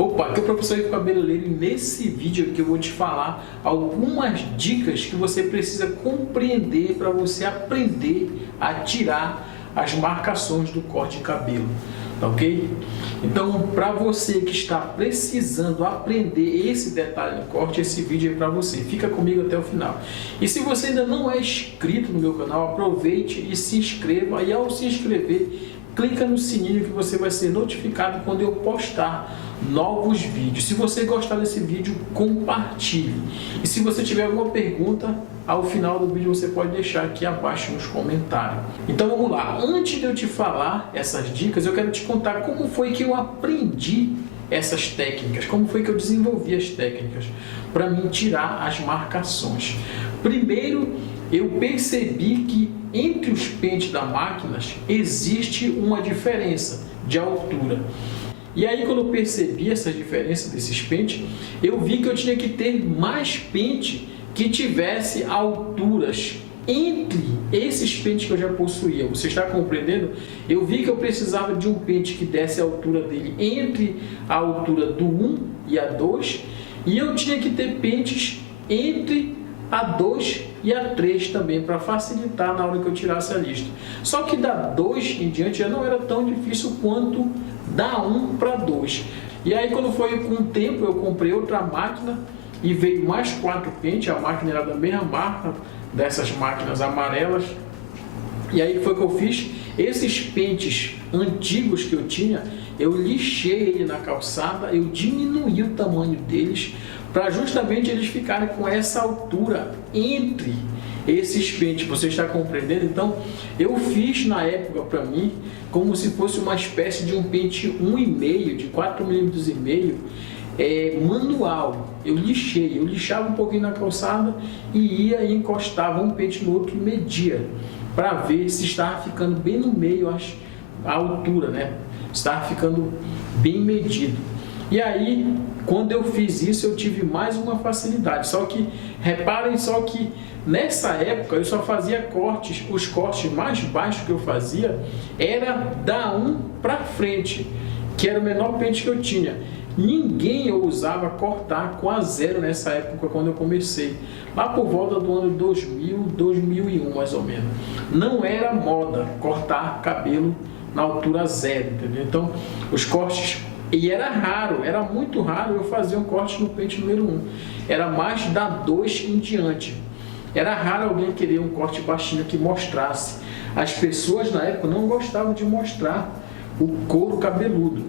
Opa, aqui é o professor Ivo Cabeleireiro e nesse vídeo aqui eu vou te falar algumas dicas que você precisa compreender para você aprender a tirar as marcações do corte de cabelo, tá ok? Então, para você que está precisando aprender esse detalhe no corte, esse vídeo é para você. Fica comigo até o final. E se você ainda não é inscrito no meu canal, aproveite e se inscreva. E ao se inscrever, clica no sininho que você vai ser notificado quando eu postar novos vídeos. Se você gostar desse vídeo, compartilhe. E se você tiver alguma pergunta, ao final do vídeo você pode deixar aqui abaixo nos comentários. Então vamos lá. Antes de eu te falar essas dicas, eu quero te contar como foi que eu aprendi essas técnicas, como foi que eu desenvolvi as técnicas para mim tirar as marcações. Primeiro, eu percebi que entre os pentes da máquina existe uma diferença de altura. E aí, quando eu percebi essa diferença desses pentes, eu vi que eu tinha que ter mais pente que tivesse alturas entre esses pentes que eu já possuía. Você está compreendendo? Eu vi que eu precisava de um pente que desse a altura dele entre a altura do 1 e a 2, e eu tinha que ter pentes entre a 2 e a 3 também, para facilitar na hora que eu tirasse a lista. Só que da 2 em diante já não era tão difícil quanto da 1 para 2. E aí, quando foi com o tempo, eu comprei outra máquina e veio mais 4 pentes. A máquina era da mesma marca, dessas máquinas amarelas. E aí foi que eu fiz. Esses pentes antigos que eu tinha, eu lixei ele na calçada, eu diminuí o tamanho deles, para justamente eles ficarem com essa altura entre esses pentes. Você está compreendendo? Então, eu fiz na época para mim como se fosse uma espécie de um pente 1,5, de 4,5 mm, manual. Eu lixava um pouquinho na calçada e ia e encostava um pente no outro e media, para ver se estava ficando bem no meio a altura, né? Estava ficando bem medido. E aí, quando eu fiz isso, eu tive mais uma facilidade. Só que, reparem só que nessa época eu só fazia cortes, os cortes mais baixos que eu fazia era da 1 para frente, que era o menor pente que eu tinha. Ninguém ousava cortar com a 0 nessa época, quando eu comecei. Lá por volta do ano 2000, 2001 mais ou menos. Não era moda cortar cabelo na altura 0, entendeu? Então, os cortes... E era raro, era muito raro eu fazer um corte no pente número 1. Era mais da 2 em diante. Era raro alguém querer um corte baixinho que mostrasse. As pessoas na época não gostavam de mostrar o couro cabeludo.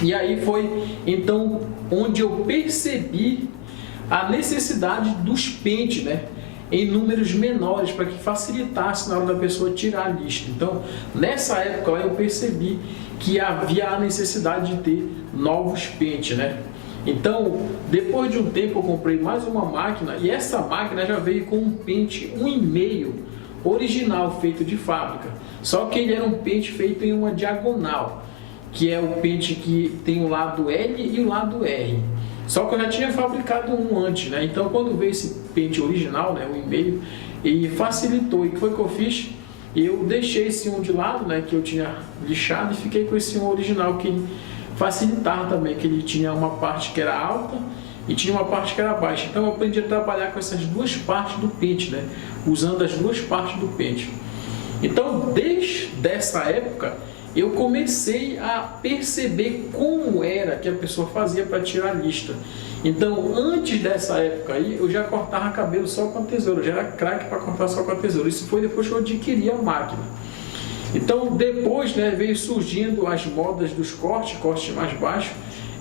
E aí foi então onde eu percebi a necessidade dos pentes, né, em números menores, para que facilitasse na hora da pessoa tirar a lista. Então, nessa época eu percebi que havia a necessidade de ter novos pentes, né? Então, depois de um tempo eu comprei mais uma máquina, e essa máquina já veio com um pente 1,5 original, feito de fábrica. Só que ele era um pente feito em uma diagonal, que é o pente que tem o lado L e o lado R. Só que eu já tinha fabricado um antes, né? Então, quando veio esse pente original, né, 1,5, e facilitou. E o que foi que eu fiz? Eu deixei esse um de lado, né, que eu tinha lixado, e fiquei com esse um original, que facilitava também, que ele tinha uma parte que era alta e tinha uma parte que era baixa. Então eu aprendi a trabalhar com essas duas partes do pente, né, usando as duas partes do pente. Então, desde essa época, eu comecei a perceber como era que a pessoa fazia para tirar a lista. Então, antes dessa época aí, eu já cortava cabelo só com a tesoura, eu já era craque para cortar só com a tesoura. Isso foi depois que eu adquiri a máquina. Então, depois, né, veio surgindo as modas dos cortes mais baixos,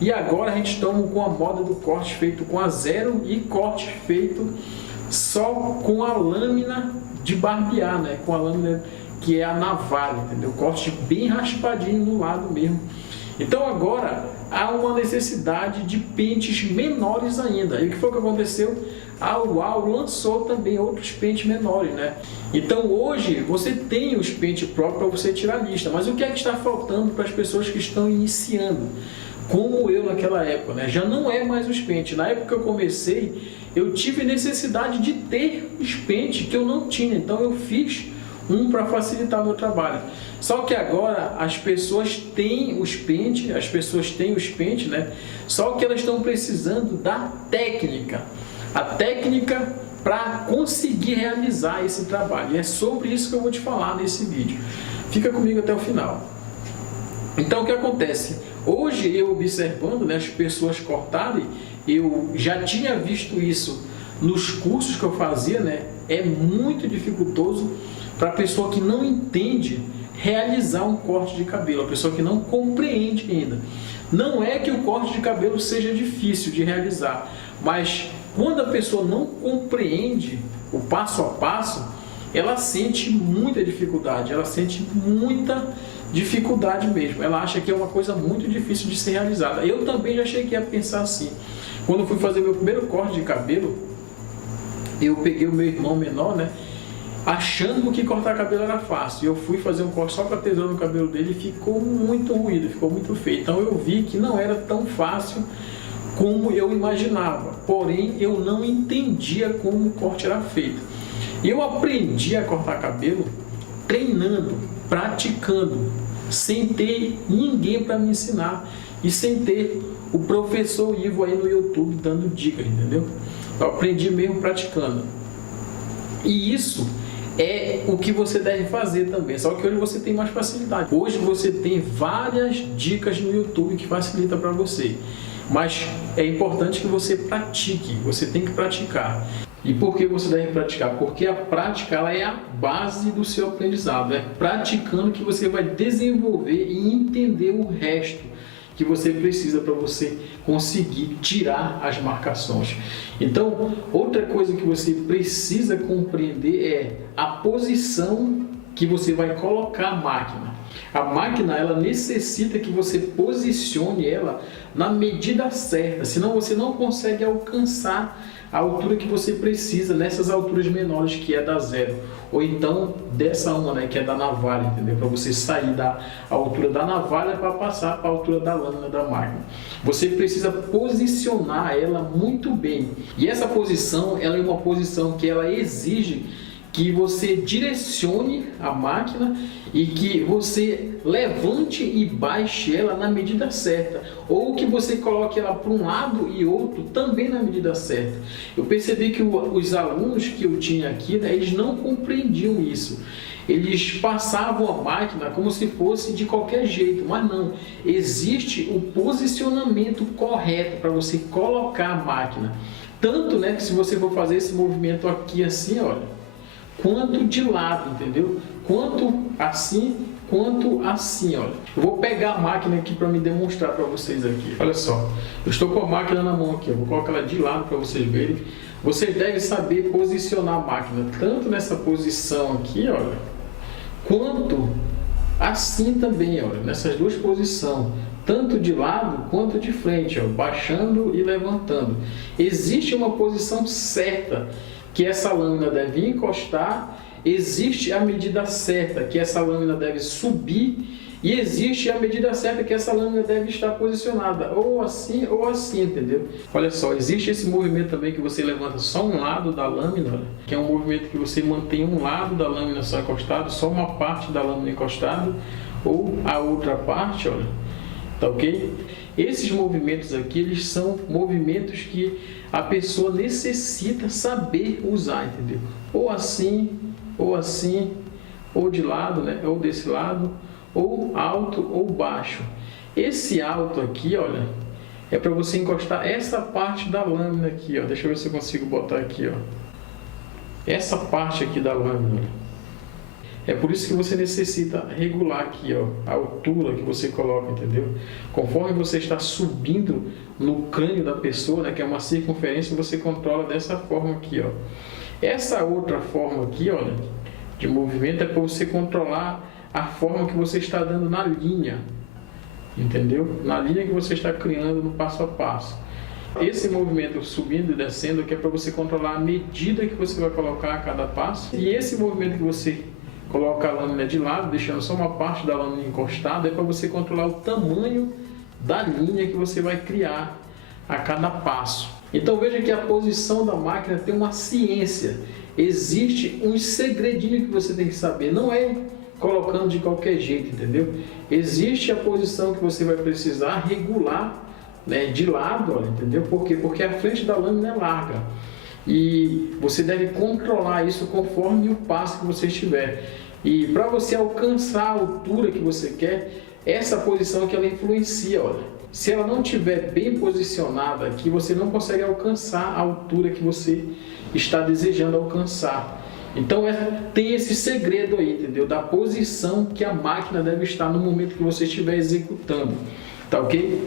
e agora a gente está com a moda do corte feito com a 0 e corte feito só com a lâmina de barbear, né, com a lâmina que é a navalha, entendeu? Corte bem raspadinho no lado mesmo. Então agora há uma necessidade de pentes menores ainda. E o que foi que aconteceu? A UAU lançou também outros pentes menores, né? Então hoje você tem os pentes próprios para você tirar a lista, mas o que é que está faltando para as pessoas que estão iniciando? Como eu naquela época, né? Já não é mais os pentes. Na época que eu comecei, eu tive necessidade de ter os pentes que eu não tinha. Então eu fiz um para facilitar o meu trabalho. Só que agora as pessoas têm os pentes, né? Só que elas estão precisando da técnica. A técnica para conseguir realizar esse trabalho. E é sobre isso que eu vou te falar nesse vídeo. Fica comigo até o final. Então o que acontece? Hoje eu observando, né, as pessoas cortarem, eu já tinha visto isso nos cursos que eu fazia, né? É muito dificultoso para a pessoa que não entende realizar um corte de cabelo, a pessoa que não compreende ainda. Não é que o corte de cabelo seja difícil de realizar, mas quando a pessoa não compreende o passo a passo, ela sente muita dificuldade, mesmo. Ela acha que é uma coisa muito difícil de ser realizada. Eu também já cheguei a pensar assim. Quando eu fui fazer meu primeiro corte de cabelo, eu peguei o meu irmão menor, né, achando que cortar cabelo era fácil. Eu fui fazer um corte só com a tesoura no cabelo dele e ficou muito ruído, ficou muito feio. Então eu vi que não era tão fácil como eu imaginava, porém eu não entendia como o corte era feito. Eu aprendi a cortar cabelo treinando, praticando, sem ter ninguém para me ensinar e sem ter o professor Ivo aí no YouTube dando dicas, entendeu? Eu aprendi mesmo praticando. E isso é o que você deve fazer também, só que hoje você tem mais facilidade. Hoje você tem várias dicas no YouTube que facilita para você. Mas é importante que você pratique, você tem que praticar. E por que você deve praticar? Porque a prática ela é a base do seu aprendizado. É praticando que você vai desenvolver e entender o resto que você precisa para você conseguir tirar as marcações. Então, outra coisa que você precisa compreender é a posição que você vai colocar a máquina. A máquina ela necessita que você posicione ela na medida certa, senão você não consegue alcançar a altura que você precisa nessas alturas menores, que é da zero, ou então dessa uma, né, que é da navalha, entendeu? Para você sair da altura da navalha para passar para a altura da lâmina da máquina. Você precisa posicionar ela muito bem. E essa posição, ela é uma posição que ela exige que você direcione a máquina e que você levante e baixe ela na medida certa, ou que você coloque ela para um lado e outro também na medida certa. Eu percebi que os alunos que eu tinha aqui, né, eles não compreendiam isso. Eles passavam a máquina como se fosse de qualquer jeito, mas não. Existe o posicionamento correto para você colocar a máquina. Tanto, né, que se você for fazer esse movimento aqui assim, olha, quanto de lado, entendeu? Quanto assim, olha. Eu vou pegar a máquina aqui para me demonstrar para vocês aqui. Olha só, eu estou com a máquina na mão aqui, eu vou colocar ela de lado para vocês verem. Vocês devem saber posicionar a máquina, tanto nessa posição aqui, olha, quanto assim também, olha, nessas duas posições. Tanto de lado quanto de frente, ó, baixando e levantando. Existe uma posição certa que essa lâmina deve encostar, existe a medida certa que essa lâmina deve subir e existe a medida certa que essa lâmina deve estar posicionada, ou assim, entendeu? Olha só, existe esse movimento também que você levanta só um lado da lâmina, olha, que é um movimento que você mantém um lado da lâmina só encostado, só uma parte da lâmina encostada, ou a outra parte, olha, tá ok? Esses movimentos aqui, eles são movimentos que a pessoa necessita saber usar, entendeu? Ou assim, ou de lado, né? Ou desse lado, ou alto ou baixo. Esse alto aqui, olha, é para você encostar essa parte da lâmina aqui, ó. Deixa eu ver se eu consigo botar aqui, ó. Essa parte aqui da lâmina, olha. É por isso que você necessita regular aqui, ó, a altura que você coloca, entendeu? Conforme você está subindo no crânio da pessoa, né, que é uma circunferência, você controla dessa forma aqui, ó. Essa outra forma aqui, olha, de movimento é para você controlar a forma que você está dando na linha, entendeu? Na linha que você está criando no passo a passo. Esse movimento subindo e descendo aqui é para você controlar a medida que você vai colocar a cada passo. E esse movimento que você coloca a lâmina de lado, deixando só uma parte da lâmina encostada, é para você controlar o tamanho da linha que você vai criar a cada passo. Então veja que a posição da máquina tem uma ciência. existe um segredinho que você tem que saber, não é colocando de qualquer jeito, entendeu? Existe a posição que você vai precisar regular, né, de lado, olha, entendeu? Por quê? Porque a frente da lâmina é larga e você deve controlar isso conforme o passo que você estiver. E para você alcançar a altura que você quer, essa posição que ela influencia, olha. Se ela não estiver bem posicionada aqui, você não consegue alcançar a altura que você está desejando alcançar. Então tem esse segredo aí, entendeu? Da posição que a máquina deve estar no momento que você estiver executando, tá ok?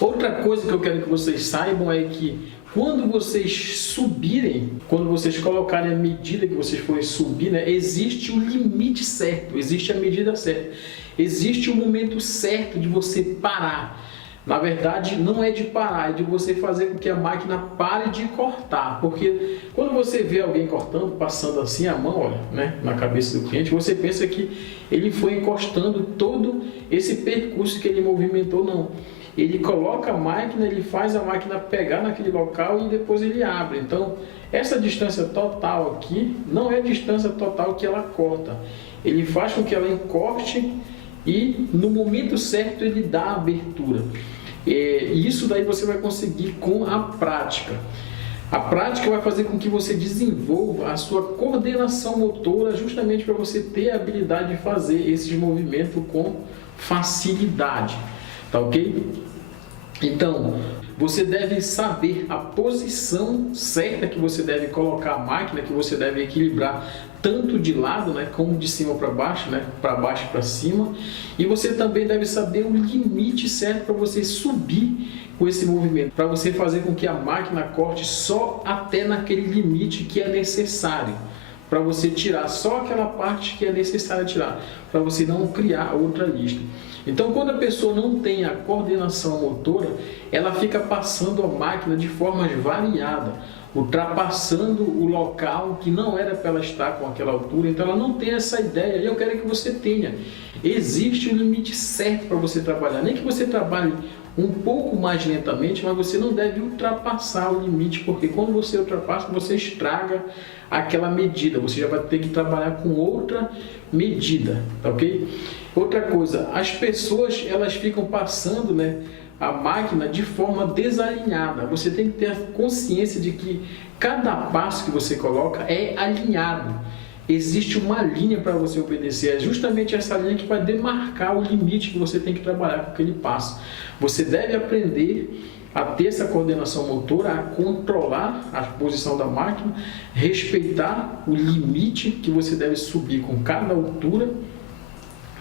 Outra coisa que eu quero que vocês saibam é que quando vocês subirem, quando vocês colocarem a medida que vocês forem subir, né, existe o limite certo, existe a medida certa, existe o momento certo de você parar. Na verdade, não é de parar, é de você fazer com que a máquina pare de cortar. Porque quando você vê alguém cortando, passando assim a mão, olha, né, na cabeça do cliente, você pensa que ele foi encostando todo esse percurso que ele movimentou, não. Ele coloca a máquina, ele faz a máquina pegar naquele local e depois ele abre. Então, essa distância total aqui não é a distância total que ela corta. Ele faz com que ela encoste e no momento certo ele dá a abertura. E isso daí você vai conseguir com a prática. A prática vai fazer com que você desenvolva a sua coordenação motora justamente para você ter a habilidade de fazer esses movimentos com facilidade. Tá ok? Então, você deve saber a posição certa que você deve colocar a máquina, que você deve equilibrar tanto de lado, né, como de cima para baixo, né, para baixo para cima. E você também deve saber o limite certo para você subir com esse movimento, para você fazer com que a máquina corte só até naquele limite que é necessário, para você tirar só aquela parte que é necessária tirar, para você não criar outra lista. Então, quando a pessoa não tem a coordenação motora, ela fica passando a máquina de formas variadas, ultrapassando o local que não era para ela estar com aquela altura. Então, ela não tem essa ideia, e eu quero que você tenha. Existe um limite certo para você trabalhar, nem que você trabalhe um pouco mais lentamente, mas você não deve ultrapassar o limite, porque quando você ultrapassa, você estraga aquela medida, você já vai ter que trabalhar com outra medida, tá ok? Outra coisa, as pessoas elas ficam passando, né, a máquina de forma desalinhada. Você tem que ter a consciência de que cada passo que você coloca é alinhado. Existe uma linha para você obedecer, é justamente essa linha que vai demarcar o limite que você tem que trabalhar com aquele passo. Você deve aprender a ter essa coordenação motora, a controlar a posição da máquina, respeitar o limite que você deve subir com cada altura.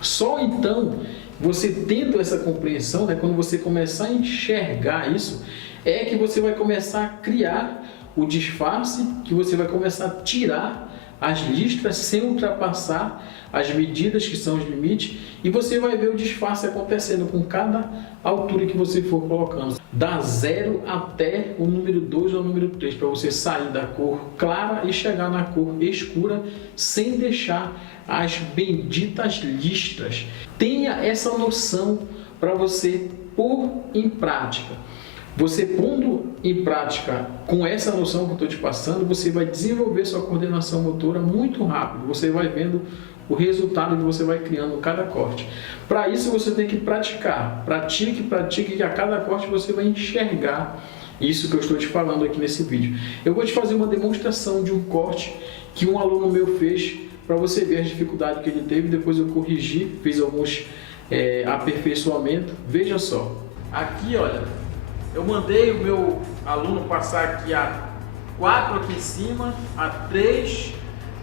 Só então, você tendo essa compreensão, né, quando você começar a enxergar isso, é que você vai começar a criar o disfarce, que você vai começar a tirar as listras sem ultrapassar as medidas que são os limites, e você vai ver o disfarce acontecendo com cada altura que você for colocando, da 0 até o número 2 ou o número 3, para você sair da cor clara e chegar na cor escura sem deixar as benditas listras. Tenha essa noção para você pôr em prática. Você pondo em prática com essa noção que eu estou te passando, você vai desenvolver sua coordenação motora muito rápido. Você vai vendo o resultado que você vai criando cada corte. Para isso você tem que praticar. Pratique, pratique, que a cada corte você vai enxergar isso que eu estou te falando aqui nesse vídeo. Eu vou te fazer uma demonstração de um corte que um aluno meu fez, para você ver as dificuldades que ele teve. Depois eu corrigi, fiz alguns aperfeiçoamentos. Veja só. Aqui, olha, eu mandei o meu aluno passar aqui a 4 aqui em cima, a 3,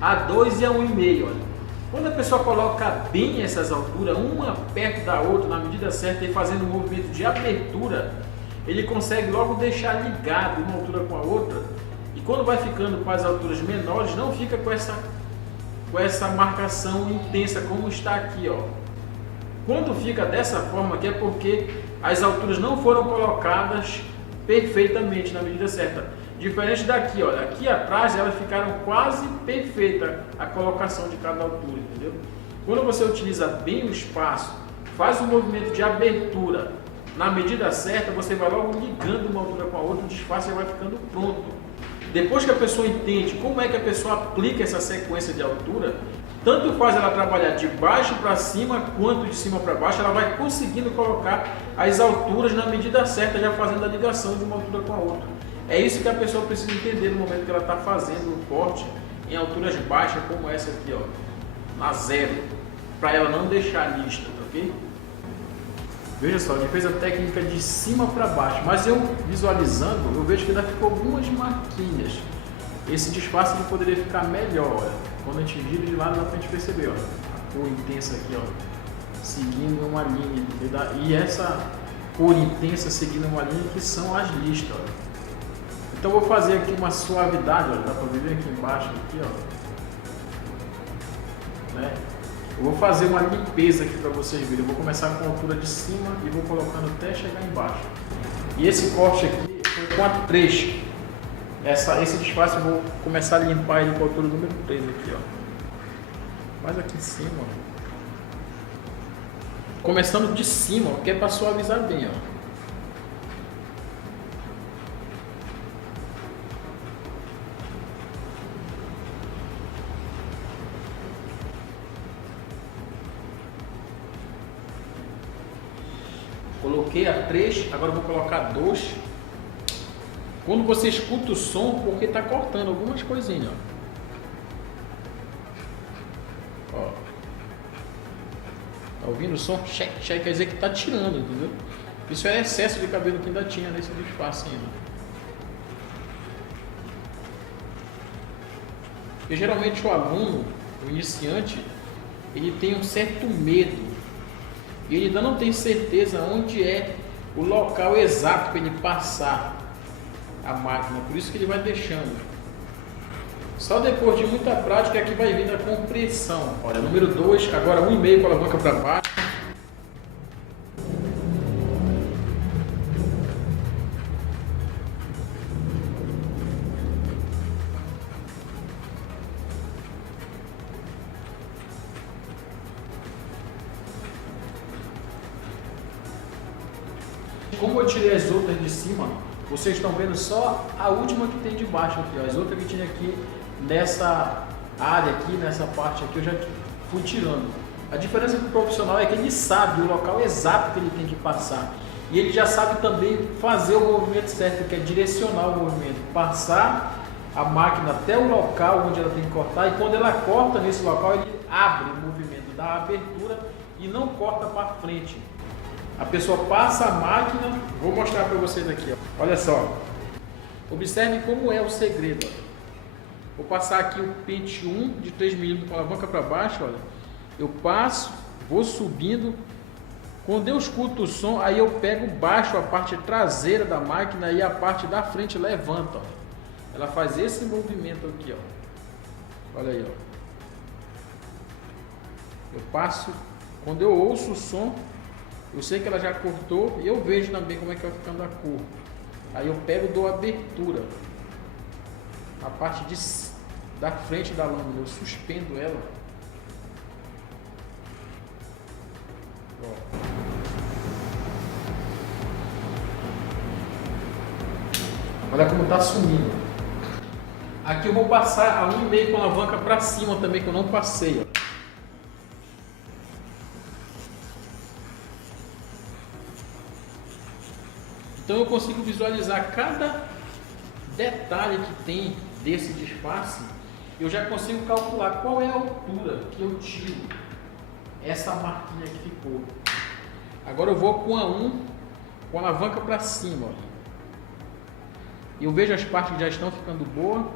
a 2 e a 1,5, olha. Quando a pessoa coloca bem essas alturas, uma perto da outra, na medida certa, e fazendo um movimento de abertura, ele consegue logo deixar ligado uma altura com a outra. E quando vai ficando com as alturas menores, não fica com essa marcação intensa como está aqui, ó. Quando fica dessa forma aqui é porque as alturas não foram colocadas perfeitamente na medida certa. Diferente daqui, olha, aqui atrás elas ficaram quase perfeita a colocação de cada altura, entendeu? Quando você utiliza bem o espaço, faz um movimento de abertura na medida certa, você vai logo ligando uma altura com a outra, o disfarce vai ficando pronto. Depois que a pessoa entende como é que a pessoa aplica essa sequência de altura, tanto faz ela trabalhar de baixo para cima quanto de cima para baixo, ela vai conseguindo colocar as alturas na medida certa, já fazendo a ligação de uma altura com a outra. É isso que a pessoa precisa entender no momento que ela está fazendo o corte em alturas baixas, como essa aqui, ó, na zero, para ela não deixar lista, ok? Veja só, ele fez a técnica de cima para baixo, mas eu visualizando, eu vejo que ainda ficou algumas marquinhas. Esse disfarce ele poderia ficar melhor, olha. Quando a gente vira de lado, dá pra gente perceber, ó, a cor intensa aqui, ó, seguindo uma linha. E essa cor intensa seguindo uma linha que são as listas, ó. Então eu vou fazer aqui uma suavidade, ó, dá pra ver aqui embaixo, aqui, ó. Né? Eu vou fazer uma limpeza aqui para vocês verem. Eu vou começar com a altura de cima e vou colocando até chegar embaixo. E esse corte aqui foi com a 3. Esse disfarce eu vou começar a limpar ele com a altura número 3 aqui, ó. Mais aqui em cima, ó. Começando de cima, ó, que é para suavizar bem, ó. Coloquei a 3, agora eu vou colocar a 2. Quando você escuta o som, porque está cortando algumas coisinhas, ó. Ó. Tá ouvindo o som? Check, check, quer dizer que está tirando, entendeu? Isso é excesso de cabelo que ainda tinha nesse disfarce ainda. Porque geralmente o aluno, o iniciante, ele tem um certo medo. E ele ainda não tem certeza onde é o local exato para ele passar a máquina, por isso que ele vai deixando. Só depois de muita prática é que vai vindo a compressão. Olha, número 2, agora 1,5 com a alavanca para baixo. Como eu tirei as outras de cima, vocês estão vendo só a última que tem de baixo aqui, ó. As outras que tinha aqui nessa área aqui, nessa parte aqui, eu já fui tirando. A diferença do profissional é que ele sabe o local exato que ele tem que passar. E ele já sabe também fazer o movimento certo, que é direcionar o movimento. Passar a máquina até o local onde ela tem que cortar, e quando ela corta nesse local, ele abre o movimento, dá a abertura e não corta para frente. A pessoa passa a máquina, vou mostrar para vocês aqui, ó. Olha só, observe como é o segredo, ó. Vou passar aqui o pente 1 de 3 mm com a alavanca para baixo, olha. Eu passo, vou subindo, quando eu escuto o som, aí eu pego baixo a parte traseira da máquina e a parte da frente levanta, ó. Ela faz esse movimento aqui, ó. Olha aí, ó. Eu passo, quando eu ouço o som, eu sei que ela já cortou e eu vejo também como é que vai ficando a cor. Aí eu pego e dou abertura. A parte da frente da lâmina, eu suspendo ela. Ó. Olha como está sumindo. Aqui eu vou passar a 1,5 com a alavanca para cima também, que eu não passei, ó. Então eu consigo visualizar cada detalhe que tem desse disfarce. Eu já consigo calcular qual é a altura que eu tiro essa marquinha que ficou. Agora eu vou com a 1 com a alavanca para cima. Eu vejo as partes que já estão ficando boas.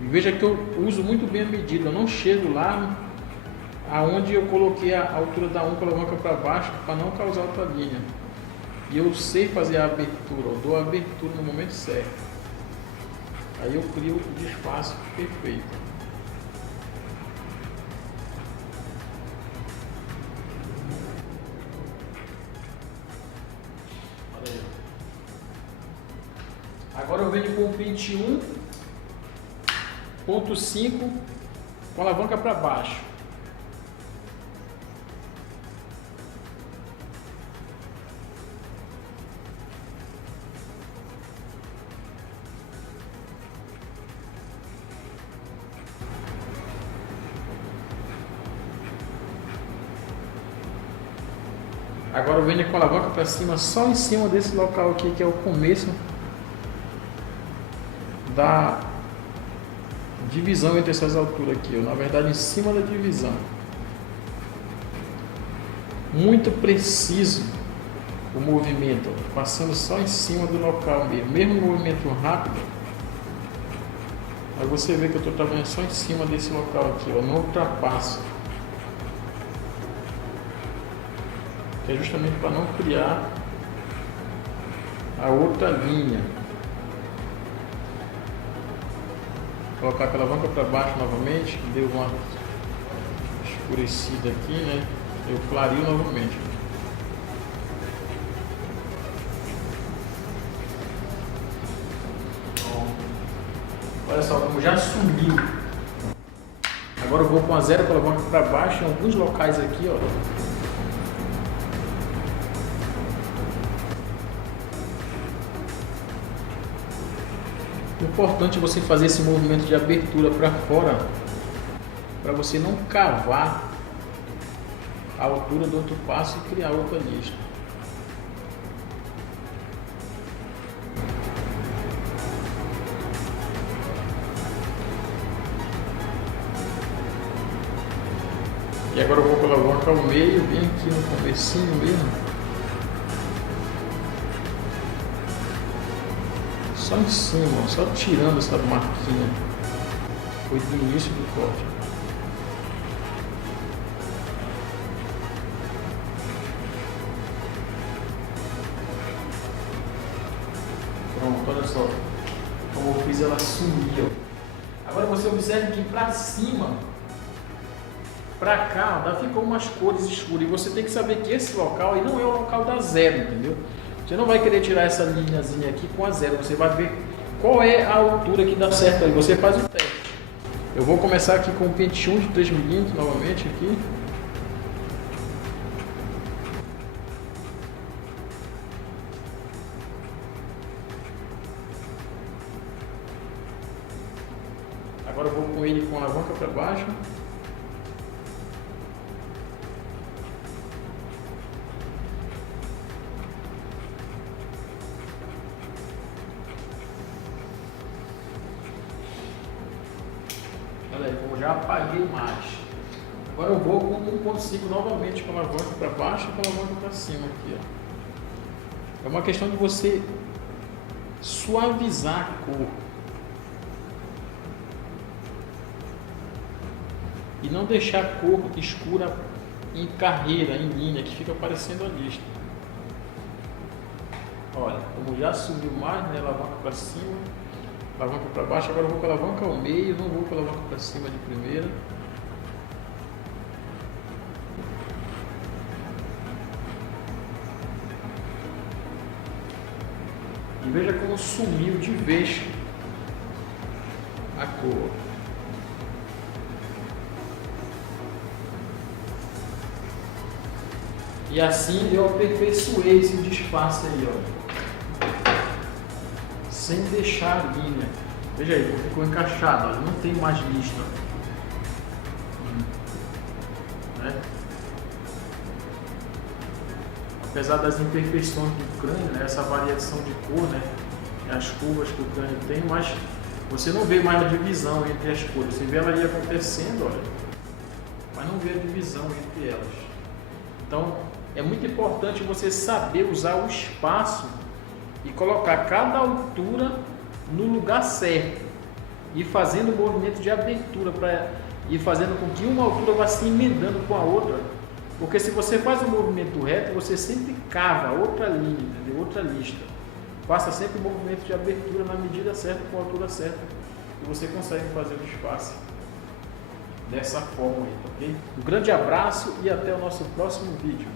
E veja que eu uso muito bem a medida. Eu não chego lá aonde eu coloquei a altura da 1 com a alavanca para baixo para não causar outra linha. E eu sei fazer a abertura, eu dou a abertura no momento certo. Aí eu crio o disfarce perfeito. Olha aí. Agora eu venho com o pente 1.5 com a alavanca para baixo. Agora venha com a alavanca para cima, só em cima desse local aqui, que é o começo da divisão entre essas alturas aqui, ó. Na verdade, em cima da divisão. Muito preciso o movimento, ó, passando só em cima do local mesmo movimento rápido. Aí você vê que eu estou trabalhando só em cima desse local aqui, ó, não ultrapasso. Que é justamente para não criar a outra linha. Vou colocar a alavanca para baixo novamente, que deu uma escurecida aqui, né? Eu clareio novamente. Olha só como já sumiu. Agora eu vou com a zero com a alavanca para baixo em alguns locais aqui, ó. Importante você fazer esse movimento de abertura para fora, para você não cavar a altura do outro passo e criar outra lista. E agora eu vou com a alavanca ao meio, bem aqui no comecinho mesmo. Só em cima, só tirando essa marquinha. Foi do início do corte. Pronto, olha só como eu fiz ela sumir, ó. Agora você observa que para cima, para cá, ó, ficou umas cores escuras. E você tem que saber que esse local aí não é o local da zero, entendeu? Você não vai querer tirar essa linhazinha aqui com a zero. Você vai ver qual é a altura que dá certo aí. Você faz o teste. Eu vou começar aqui com o pente 1 de 3 mm novamente aqui. Agora eu vou com ele com a alavanca para baixo. Olha aí, como já apaguei mais. Agora eu vou com 1.5 novamente com a alavanca para baixo e com a alavanca para cima aqui, ó. É uma questão de você suavizar a cor. E não deixar a cor escura em carreira, em linha, que fica parecendo a lista. Olha, como já subiu mais, né? Alavanca para cima, alavanca para baixo. Agora eu vou com a alavanca ao meio, não vou com a alavanca para cima de primeira. E veja como sumiu de vez a cor. E assim eu aperfeiçoei esse disfarce aí, ó. Sem deixar a linha. Veja aí, ficou encaixado, ó. Não tem mais lista. Né? Apesar das imperfeições do crânio, né? Essa variação de cor, né? As curvas que o crânio tem, mas você não vê mais a divisão entre as cores. Você vê ela ali acontecendo, olha, mas não vê a divisão entre elas. Então, é muito importante você saber usar o espaço e colocar cada altura no lugar certo e fazendo o movimento de abertura para ir fazendo com que uma altura vá se emendando com a outra, porque se você faz o movimento reto, você sempre cava outra linha, entendeu? Outra lista. Faça sempre o movimento de abertura na medida certa, com a altura certa, e você consegue fazer o disfarce dessa forma aí, ok? Um grande abraço e até o nosso próximo vídeo.